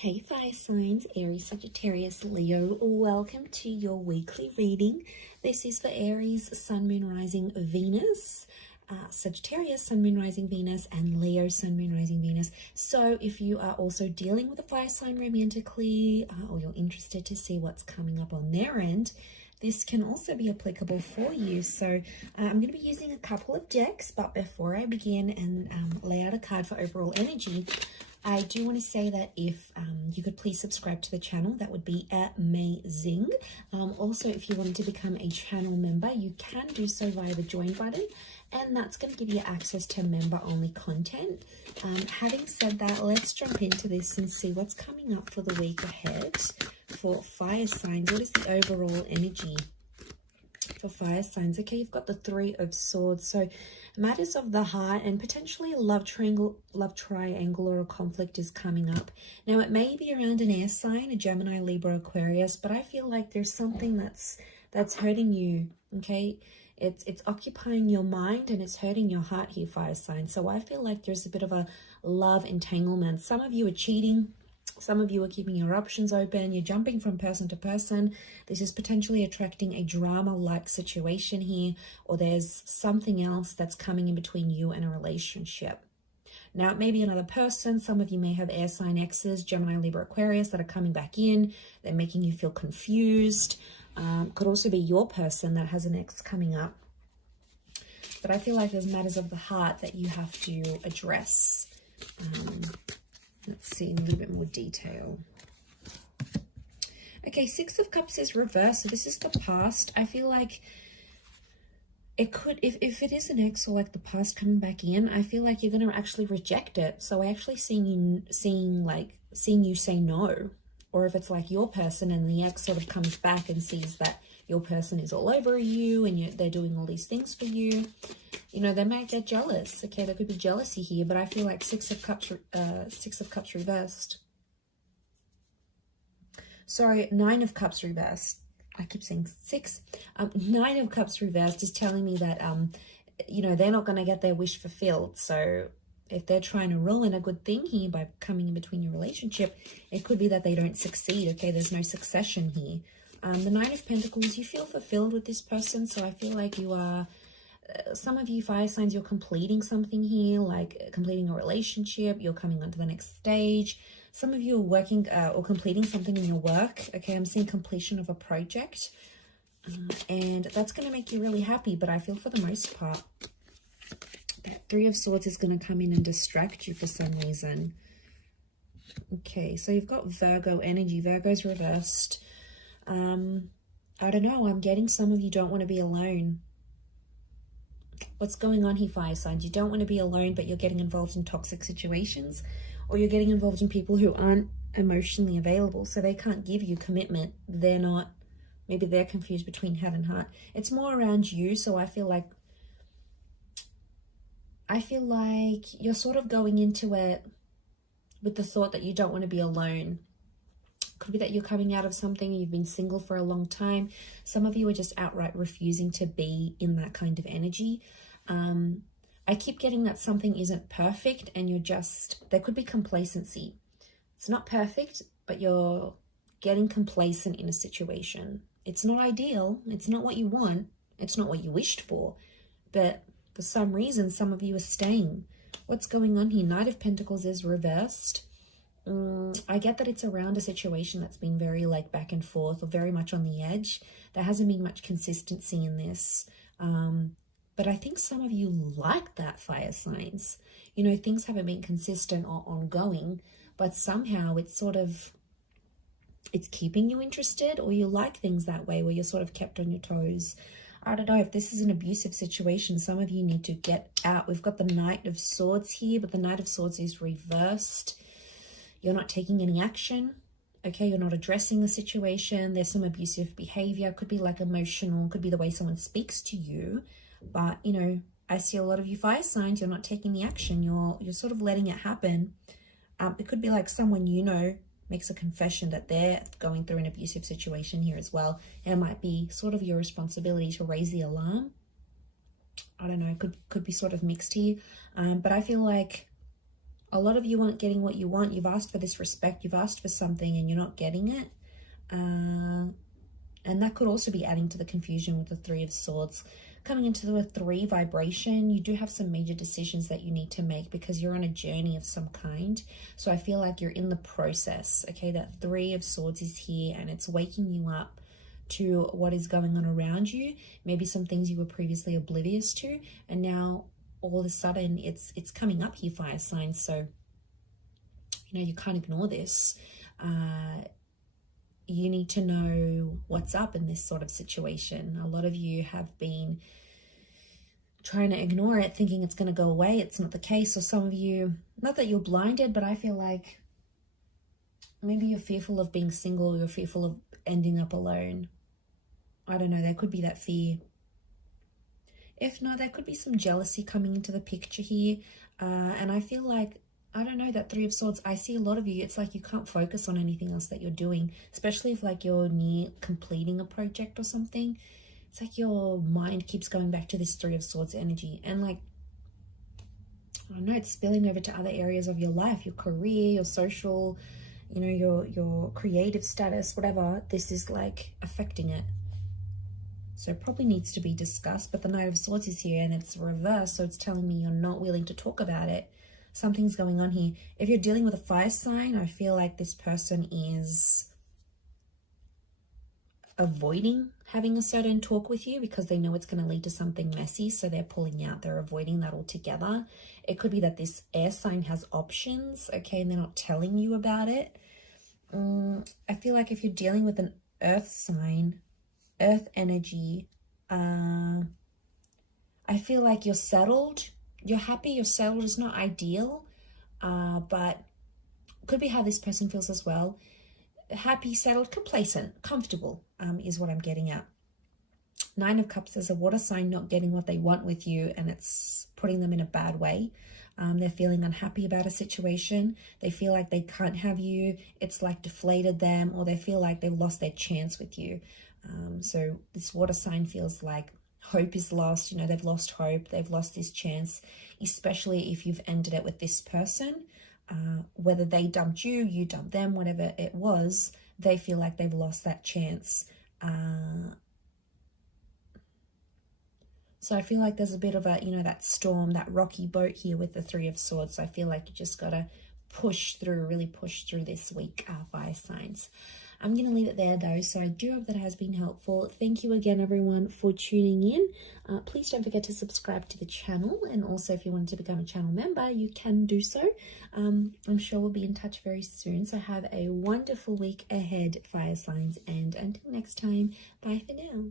Hey fire signs, Aries, Sagittarius, Leo, welcome to your weekly reading. This is for Aries, Sun, Moon, Rising, Venus, Sagittarius, Sun, Moon, Rising, Venus, and Leo, Sun, Moon, Rising, Venus. So if you are also dealing with a fire sign romantically, or you're interested to see what's coming up on their end, this can also be applicable for you. So I'm going to be using a couple of decks, but before I begin and lay out a card for overall energy, I do want to say that if you could please subscribe to the channel, that would be amazing. Also, if you wanted to become a channel member, you can do so via the join button, and that's going to give you access to member-only content. Having said that, let's jump into this and see what's coming up for the week ahead for fire signs. What is the overall energy for fire signs? Okay, you've got the Three of Swords, so matters of the heart and potentially a love triangle or a conflict is coming up. Now it may be around an air sign, a Gemini, Libra, Aquarius, but I feel like there's something that's hurting you. Okay, it's occupying your mind and it's hurting your heart here, fire sign. So I feel like there's a bit of a love entanglement. Some of you are cheating. Some of you are keeping your options open. You're jumping from person to person. This is potentially attracting a drama-like situation here, or there's something else that's coming in between you and a relationship. Now, it may be another person. Some of you may have air sign exes, Gemini, Libra, Aquarius, that are coming back in. They're making you feel confused. Could also be your person that has an ex coming up. But I feel like there's matters of the heart that you have to address. Let's see in a little bit more detail. Okay, Six of Cups is reversed. So this is the past. I feel like it could, if it is an ex or like the past coming back in, I feel like you're going to actually reject it. So I actually seeing you say no. Or if it's like your person and the ex sort of comes back and sees that your person is all over you and they're doing all these things for you, you know, they might get jealous. Okay, there could be jealousy here, but I feel like Six of Cups reversed. Sorry, Nine of Cups reversed. I keep saying six. Nine of Cups reversed is telling me that, you know, they're not going to get their wish fulfilled. So if they're trying to ruin a good thing here by coming in between your relationship, it could be that they don't succeed. Okay, there's no succession here. The Nine of Pentacles, you feel fulfilled with this person. So I feel like you are, some of you fire signs, you're completing something here, like completing a relationship. You're coming on to the next stage. Some of you are working or completing something in your work. Okay, I'm seeing completion of a project. And that's going to make you really happy. But I feel for the most part, that Three of Swords is going to come in and distract you for some reason. Okay, so you've got Virgo energy. Virgo's reversed. I don't know. I'm getting some of you don't want to be alone. What's going on here, fire signs? You don't want to be alone, but you're getting involved in toxic situations, or you're getting involved in people who aren't emotionally available, so they can't give you commitment. They're not, maybe they're confused between head and heart. It's more around you, so I feel like you're sort of going into it with the thought that you don't want to be alone. Could be that you're coming out of something, you've been single for a long time. Some of you are just outright refusing to be in that kind of energy. I keep getting that something isn't perfect and you're just, there could be complacency. It's not perfect, but you're getting complacent in a situation. It's not ideal. It's not what you want. It's not what you wished for. But for some reason, some of you are staying. What's going on here? Knight of Pentacles is reversed. I get that it's around a situation that's been very like back and forth or very much on the edge. There hasn't been much consistency in this. But I think some of you like that, fire signs. You know, things haven't been consistent or ongoing, but somehow it's sort of, it's keeping you interested, or you like things that way where you're sort of kept on your toes. I don't know if this is an abusive situation. Some of you need to get out. We've got the Knight of Swords here, but the Knight of Swords is reversed. You're not taking any action. Okay, you're not addressing the situation. There's some abusive behavior. Could be like emotional. Could be the way someone speaks to you. But, you know, I see a lot of you fire signs. You're not taking the action. You're sort of letting it happen. It could be like someone you know makes a confession that they're going through an abusive situation here as well. It might be sort of your responsibility to raise the alarm. I don't know. Could be sort of mixed here. But I feel like A lot of you aren't getting what you want. You've asked for this respect. You've asked for something and you're not getting it. And that could also be adding to the confusion with the Three of Swords. Coming into a 3 vibration, you do have some major decisions that you need to make because you're on a journey of some kind. So I feel like you're in the process, okay? That 3 of Swords is here and it's waking you up to what is going on around you. Maybe some things you were previously oblivious to, and now all of a sudden it's coming up here, fire signs. So, you know, you can't ignore this. You need to know what's up in this sort of situation. A lot of you have been trying to ignore it, thinking it's going to go away. It's not the case. Or some of you, not that you're blinded, but I feel like maybe you're fearful of being single. You're fearful of ending up alone. I don't know. There could be that fear. If not, there could be some jealousy coming into the picture here. And I feel like, I don't know, that 3 of Swords, I see a lot of you, it's like you can't focus on anything else that you're doing, especially if like you're near completing a project or something. It's like your mind keeps going back to this 3 of Swords energy. And like, I don't know, it's spilling over to other areas of your life, your career, your social, you know, your creative status, whatever. This is like affecting it. So it probably needs to be discussed, but the Knight of Swords is here and it's reversed. So it's telling me you're not willing to talk about it. Something's going on here. If you're dealing with a fire sign, I feel like this person is avoiding having a certain talk with you because they know it's going to lead to something messy. So they're pulling out. They're avoiding that altogether. It could be that this air sign has options, okay, and they're not telling you about it. I feel like if you're dealing with an earth sign, earth energy, I feel like you're settled. You're happy, you're settled. It's not ideal, but could be how this person feels as well. Happy, settled, complacent, comfortable is what I'm getting at. 9 of Cups is a water sign not getting what they want with you, and it's putting them in a bad way. They're feeling unhappy about a situation. They feel like they can't have you. It's like deflated them, or they feel like they've lost their chance with you. So this water sign feels like hope is lost. You know, they've lost hope. They've lost this chance, especially if you've ended it with this person. Whether they dumped you, you dumped them, whatever it was, they feel like they've lost that chance. So I feel like there's a bit of a, you know, that storm, that rocky boat here with the 3 of Swords. So I feel like you just got to push through, really push through this week, fire signs. I'm going to leave it there though, so I do hope that it has been helpful. Thank you again, everyone, for tuning in. Please don't forget to subscribe to the channel, and also if you wanted to become a channel member, you can do so. I'm sure we'll be in touch very soon, so have a wonderful week ahead, fire signs, and until next time, bye for now.